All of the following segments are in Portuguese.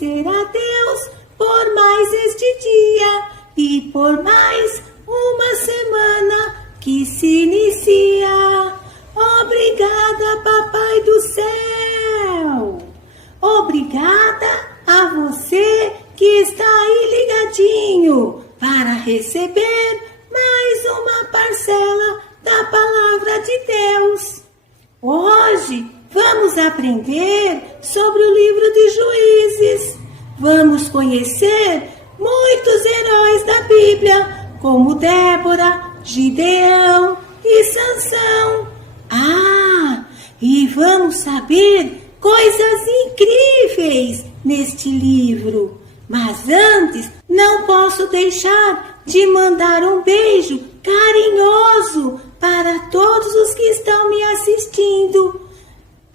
agradecer a Deus por mais este dia e por mais uma semana que se inicia. Obrigada, Papai do Céu. Obrigada a você que está aí ligadinho para receber mais uma parcela da Palavra de Deus. Hoje vamos aprender sobre o livro de Juízes. Vamos conhecer muitos heróis da Bíblia, como Débora, Gideão e Sansão. E vamos saber coisas incríveis neste livro. Mas antes, não posso deixar de mandar um beijo carinhoso para todos os que estão me assistindo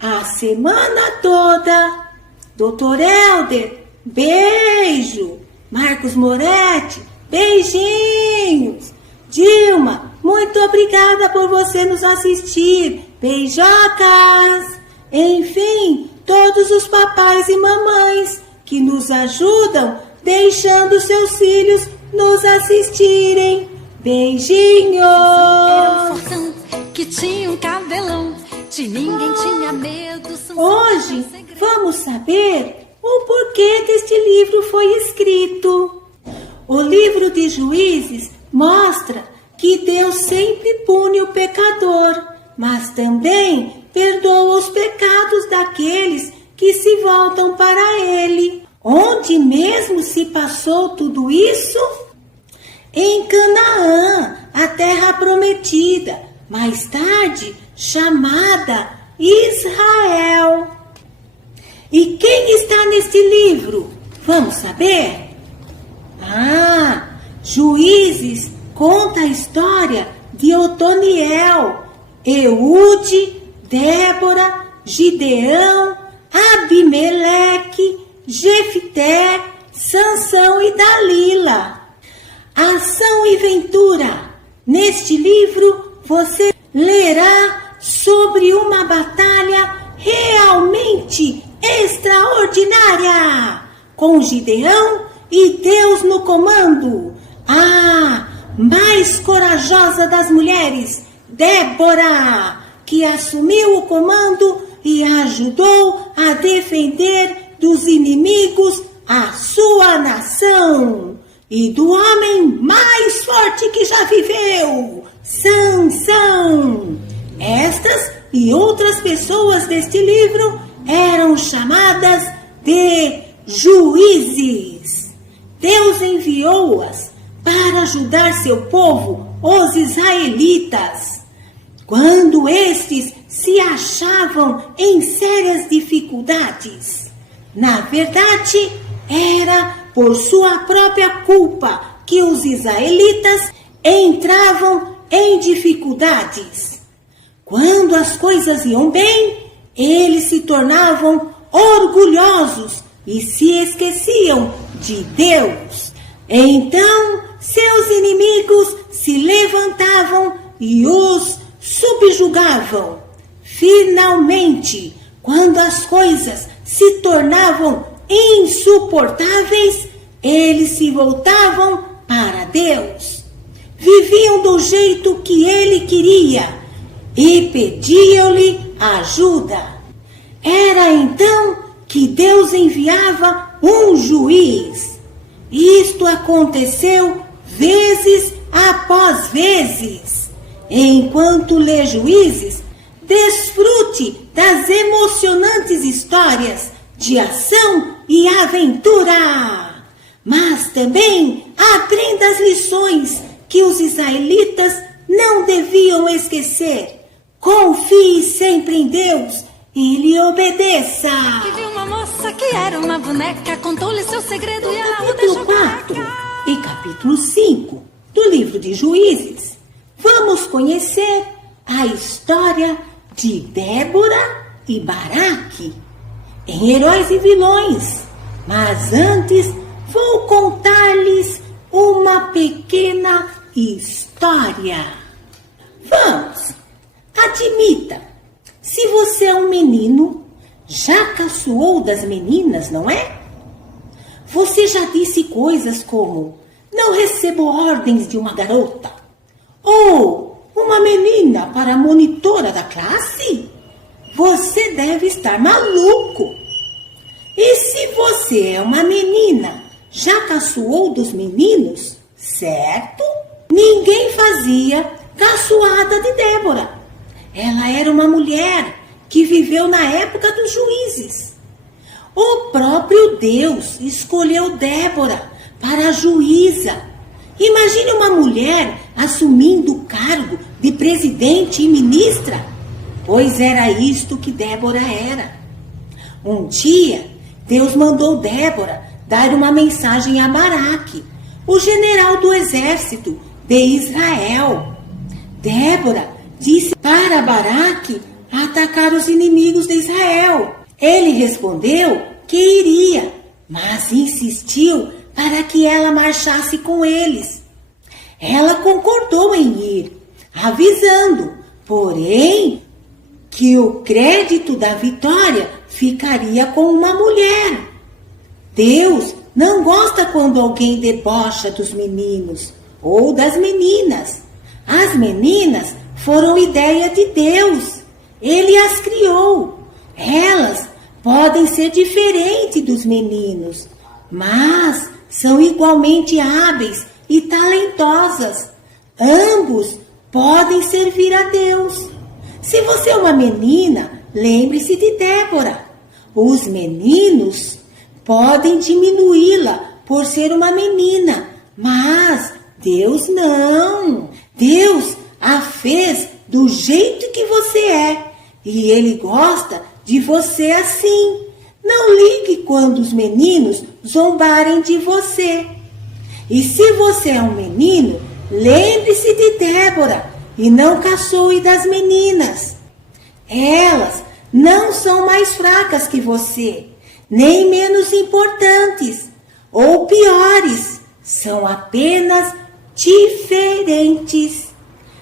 a semana toda. Dr. Helder, beijo. Marcos Moretti, beijinhos. Dilma, muito obrigada por você nos assistir. Beijocas. Enfim, todos os papais e mamães que nos ajudam deixando seus filhos nos assistirem. Beijinhos! Era um fortão que tinha um cabelão, de ninguém tinha medo. Hoje vamos saber o porquê deste livro foi escrito. O livro de Juízes mostra que Deus sempre pune o pecador, mas também perdoa os pecados daqueles que se voltam para Ele. Onde mesmo se passou tudo isso? Em Canaã, a terra prometida, mais tarde chamada Israel. E quem está neste livro? Vamos saber? Juízes conta a história de Otoniel, Eude, Débora, Gideão, Abimeleque, Jefté, Sansão e Dalila. Ação e ventura. Neste livro você lerá sobre uma batalha realmente extraordinária, com Gideão e Deus no comando. Mais corajosa das mulheres, Débora, que assumiu o comando e ajudou a defender dos inimigos a sua nação. E do homem mais forte que já viveu, Sansão. Estas e outras pessoas deste livro eram chamadas de juízes. Deus enviou-as para ajudar seu povo, os israelitas, quando estes se achavam em sérias dificuldades. Na verdade, era por sua própria culpa que os israelitas entravam em dificuldades. Quando as coisas iam bem, eles se tornavam orgulhosos e se esqueciam de Deus. Então, seus inimigos se levantavam e os subjugavam. Finalmente, quando as coisas se tornavam insuportáveis, eles se voltavam para Deus. Viviam do jeito que Ele queria e pediam-lhe ajuda. Era então que Deus enviava um juiz. Isto aconteceu vezes após vezes. Enquanto lê Juízes, desfrute das emocionantes histórias de ação e aventura. Mas também aprenda as lições que os israelitas não deviam esquecer. Confie sempre em Deus e lhe obedeça. Que viu uma moça que era uma boneca, contou-lhe seu segredo e ela o Capítulo deixou 4 e capítulo 5 do livro de Juízes, vamos conhecer a história de Débora e Baraque em Heróis e Vilões. Mas antes, vou contar-lhes uma pequena história. Vamos, admita, se você é um menino, já caçoou das meninas, não é? Você já disse coisas como: não recebo ordens de uma garota? Ou uma menina para monitora da classe? Você deve estar maluco. E se você é uma menina, já caçoou dos meninos, certo? Ninguém fazia caçoada de Débora. Ela era uma mulher que viveu na época dos juízes. O próprio Deus escolheu Débora para juíza. Imagine uma mulher assumindo o cargo de presidente e ministra. Pois era isto que Débora era. Um dia, Deus mandou Débora dar uma mensagem a Baraque, o general do exército de Israel. Débora disse para Baraque atacar os inimigos de Israel. Ele respondeu que iria, mas insistiu para que ela marchasse com eles. Ela concordou em ir, avisando, porém, que o crédito da vitória ficaria com uma mulher. Deus não gosta quando alguém debocha dos meninos ou das meninas. As meninas foram ideia de Deus. Ele as criou. Elas podem ser diferentes dos meninos, mas são igualmente hábeis e talentosas. Ambos podem servir a Deus. Se você é uma menina, lembre-se de Débora. Os meninos podem diminuí-la por ser uma menina, mas Deus não. Deus a fez do jeito que você é e Ele gosta de você assim. Não ligue quando os meninos zombarem de você. E se você é um menino, lembre-se de Débora e não caçoe das meninas. Elas não são mais fracas que você, nem menos importantes ou piores. São apenas diferentes.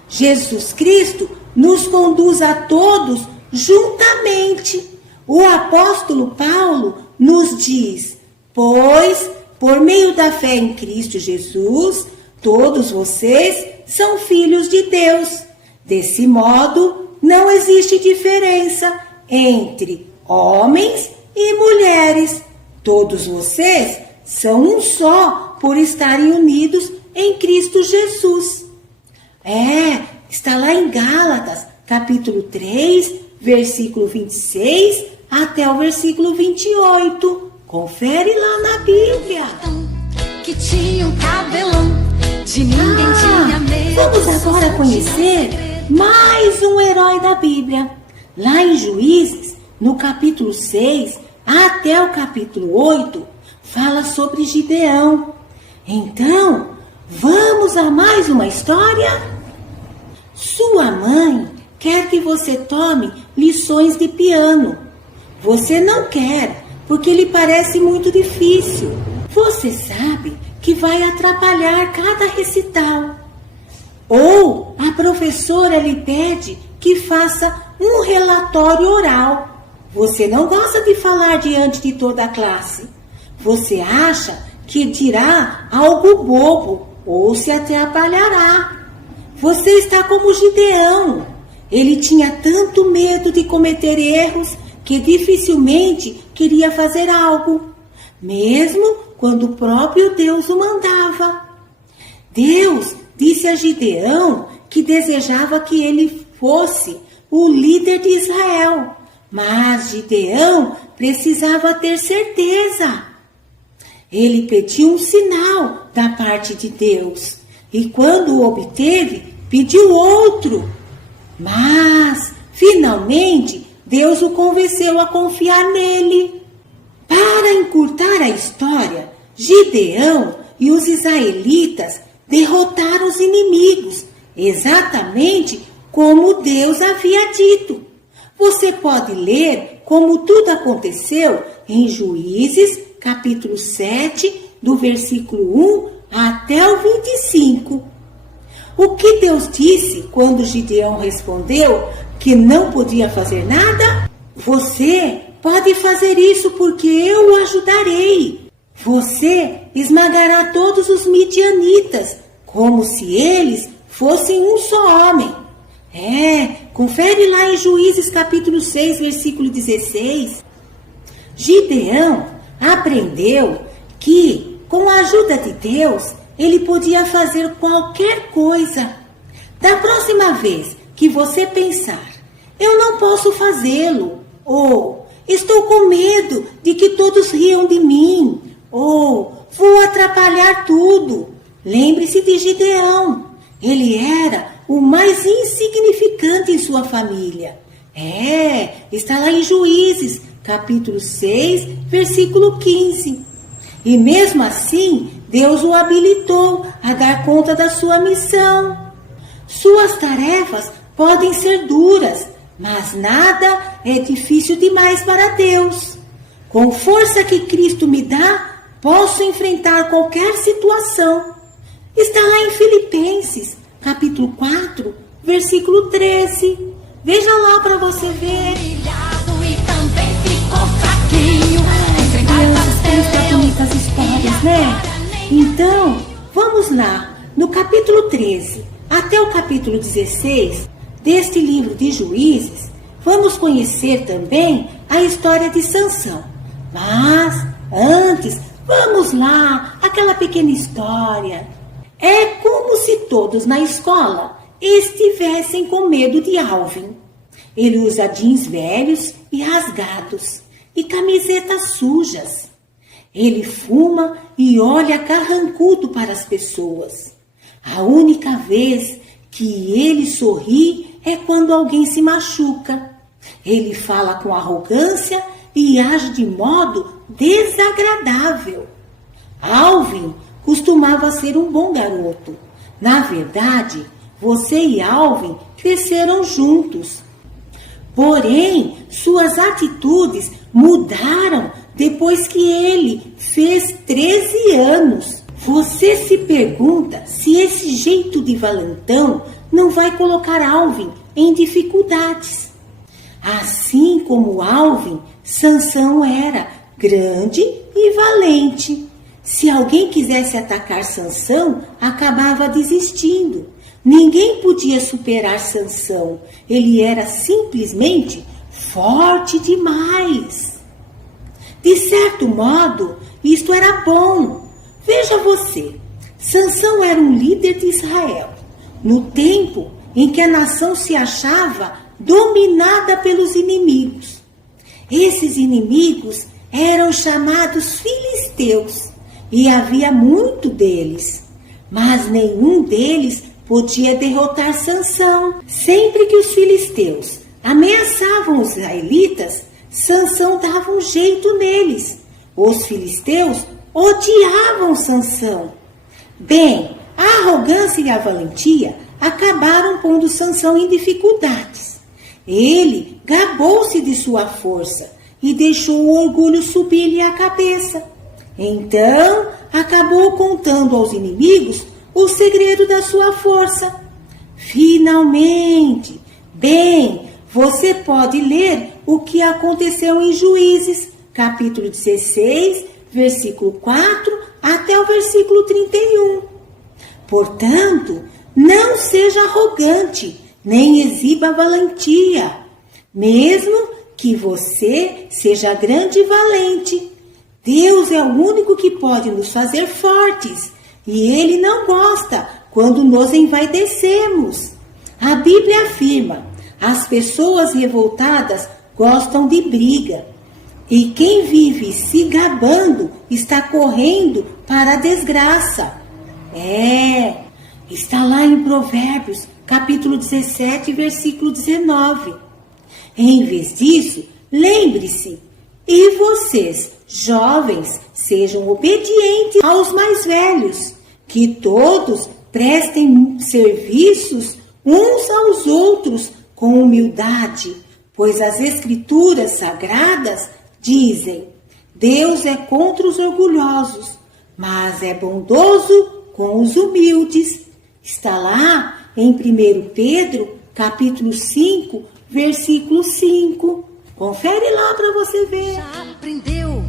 Jesus Cristo nos conduz a todos juntamente. O apóstolo Paulo nos diz: pois, por meio da fé em Cristo Jesus, todos vocês são filhos de Deus. Desse modo, não existe diferença entre homens e mulheres. Todos vocês são um só por estarem unidos em Cristo Jesus. Está lá em Gálatas, capítulo 3, versículo 26 até o versículo 28. Confere lá na Bíblia. Que tinha um cabelão, de ninguém tinha medo. Vamos agora conhecer mais um herói da Bíblia. Lá em Juízes, no capítulo 6 até o capítulo 8, fala sobre Gideão. Então, vamos a mais uma história? Sua mãe quer que você tome lições de piano. Você não quer, porque lhe parece muito difícil. Você sabe que vai atrapalhar cada recital. Ou a professora lhe pede que faça um relatório oral. Você não gosta de falar diante de toda a classe. Você acha que dirá algo bobo ou se atrapalhará. Você está como Gideão. Ele tinha tanto medo de cometer erros que dificilmente queria fazer algo, mesmo quando o próprio Deus o mandava. Deus disse a Gideão que desejava que ele fosse o líder de Israel, mas Gideão precisava ter certeza. Ele pediu um sinal da parte de Deus e quando o obteve, pediu outro. Mas, finalmente, Deus o convenceu a confiar nele. Para encurtar a história, Gideão e os israelitas derrotaram os inimigos, exatamente como Deus havia dito. Você pode ler como tudo aconteceu em Juízes, capítulo 7, do versículo 1 até o 25. O que Deus disse quando Gideão respondeu que não podia fazer nada? Você pode fazer isso porque eu o ajudarei. Você esmagará todos os midianitas, como se eles fossem um só homem. Confere lá em Juízes capítulo 6, versículo 16. Gideão aprendeu que, com a ajuda de Deus, ele podia fazer qualquer coisa. Da próxima vez que você pensar, eu não posso fazê-lo, ou estou com medo de que todos riam de mim, ou vou atrapalhar tudo, lembre-se de Gideão. Ele era o mais insignificante em sua família. Está lá em Juízes, capítulo 6, versículo 15. E mesmo assim, Deus o habilitou a dar conta da sua missão. Suas tarefas podem ser duras, mas nada é difícil demais para Deus. Com força que Cristo me dá, posso enfrentar qualquer situação. Está lá em Filipenses, capítulo 4, versículo 13. Veja lá para você ver. E também ficou fraquinho. Crianças, bonitas histórias, né? Então, vamos lá. No capítulo 13 até o capítulo 16 deste livro de Juízes, vamos conhecer também a história de Sansão. Mas, antes, vamos lá, aquela pequena história. É como se todos na escola estivessem com medo de Alvin. Ele usa jeans velhos e rasgados e camisetas sujas. Ele fuma e olha carrancudo para as pessoas. A única vez que ele sorri é quando alguém se machuca. Ele fala com arrogância e age de modo desagradável. Alvin costumava ser um bom garoto. Na verdade, você e Alvin cresceram juntos. Porém, suas atitudes mudaram depois que ele fez 13 anos. Você se pergunta se esse jeito de valentão não vai colocar Alvin em dificuldades. Assim como Alvin, Sansão era grande e valente. Se alguém quisesse atacar Sansão, acabava desistindo. Ninguém podia superar Sansão. Ele era simplesmente forte demais. De certo modo, isto era bom. Veja você, Sansão era um líder de Israel, no tempo em que a nação se achava dominada pelos inimigos. Esses inimigos eram chamados filisteus, e havia muito deles, mas nenhum deles podia derrotar Sansão. Sempre que os filisteus ameaçavam os israelitas, Sansão dava um jeito neles. Os filisteus odiavam Sansão. Bem, a arrogância e a valentia acabaram pondo Sansão em dificuldades. Ele gabou-se de sua força e deixou o orgulho subir-lhe a cabeça. Então, acabou contando aos inimigos o segredo da sua força. Finalmente, bem, você pode ler o que aconteceu em Juízes, capítulo 16, versículo 4 até o versículo 31. Portanto, não seja arrogante, nem exiba valentia, mesmo que você seja grande e valente. Deus é o único que pode nos fazer fortes, e Ele não gosta quando nos envaidecemos. A Bíblia afirma: as pessoas revoltadas gostam de briga, e quem vive se gabando está correndo para a desgraça. Está lá em Provérbios, capítulo 17, versículo 19. Em vez disso, lembre-se, e vocês, jovens, sejam obedientes aos mais velhos, que todos prestem serviços uns aos outros com humildade, pois as Escrituras Sagradas dizem: Deus é contra os orgulhosos, mas é bondoso com os humildes. Está lá em 1 Pedro, capítulo 5, versículo 5. Confere lá para você ver. Já aprendeu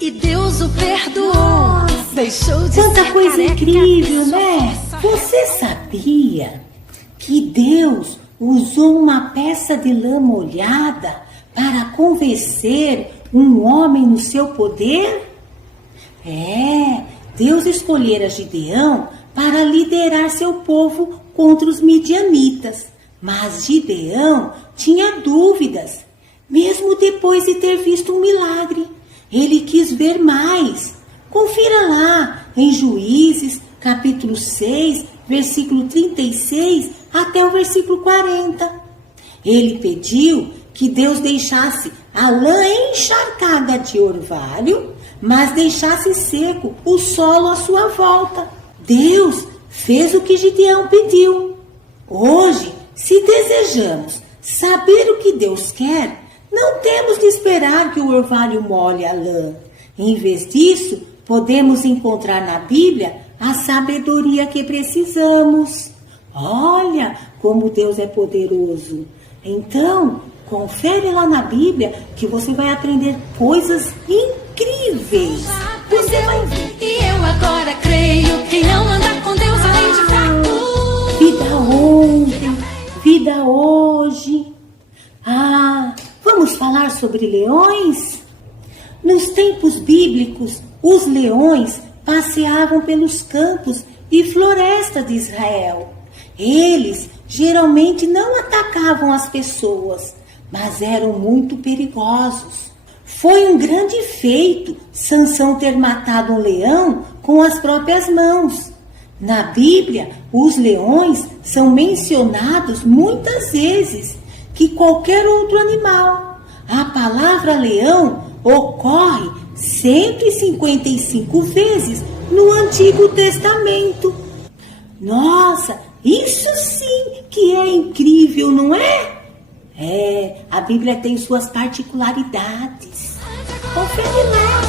e Deus o perdoou. deixou de Quanta ser coisa careca. incrível, né? Você sabia que Deus usou uma peça de lã molhada para convencer um homem no seu poder? Deus escolhera Gideão para liderar seu povo contra os midianitas. Mas Gideão tinha dúvidas, mesmo depois de ter visto um milagre. Ele quis ver mais. Confira lá em Juízes, capítulo 6, versículo 36 até o versículo 40. Ele pediu que Deus deixasse a lã encharcada de orvalho, mas deixasse seco o solo à sua volta. Deus fez o que Gideão pediu. Hoje, se desejamos saber o que Deus quer, não temos de esperar que o orvalho molhe a lã. Em vez disso, podemos encontrar na Bíblia a sabedoria que precisamos. Olha como Deus é poderoso. Então, confere lá na Bíblia que você vai aprender coisas incríveis. Você vai ver. E eu agora creio, quem não anda com Deus além de fraco. Vida ontem, vida hoje. Vamos falar sobre leões? Nos tempos bíblicos, os leões passeavam pelos campos e florestas de Israel. Eles geralmente não atacavam as pessoas, mas eram muito perigosos. Foi um grande feito Sansão ter matado um leão com as próprias mãos. Na Bíblia, os leões são mencionados muitas vezes que qualquer outro animal. A palavra leão ocorre 155 vezes no Antigo Testamento. Nossa, isso sim que é incrível, não é? A Bíblia tem suas particularidades. Confere lá.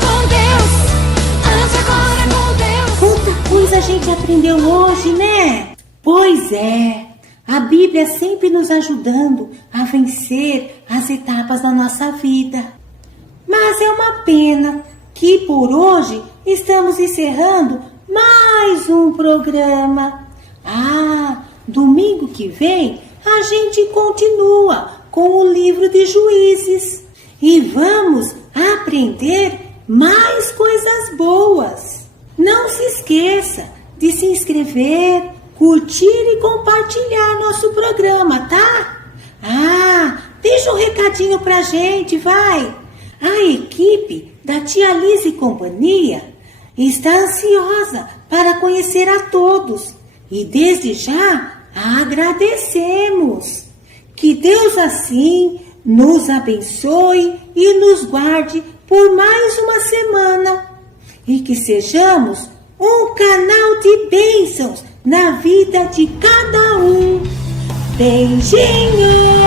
Com Deus, ande agora com Deus. Quanta coisa a gente aprendeu hoje, né? Pois é, a Bíblia sempre nos ajudando a vencer as etapas da nossa vida. Mas é uma pena que por hoje estamos encerrando mais um programa. Domingo que vem a gente continua com o livro de Juízes e vamos aprender mais coisas boas. Não se esqueça de se inscrever, curtir e compartilhar nosso programa, tá? Deixa um recadinho pra gente, vai! A equipe da Tia Liz e Companhia está ansiosa para conhecer a todos e desde já agradecemos. Que Deus assim nos abençoe e nos guarde por mais uma semana e que sejamos um canal de bênçãos na vida de cada um. Beijinhos!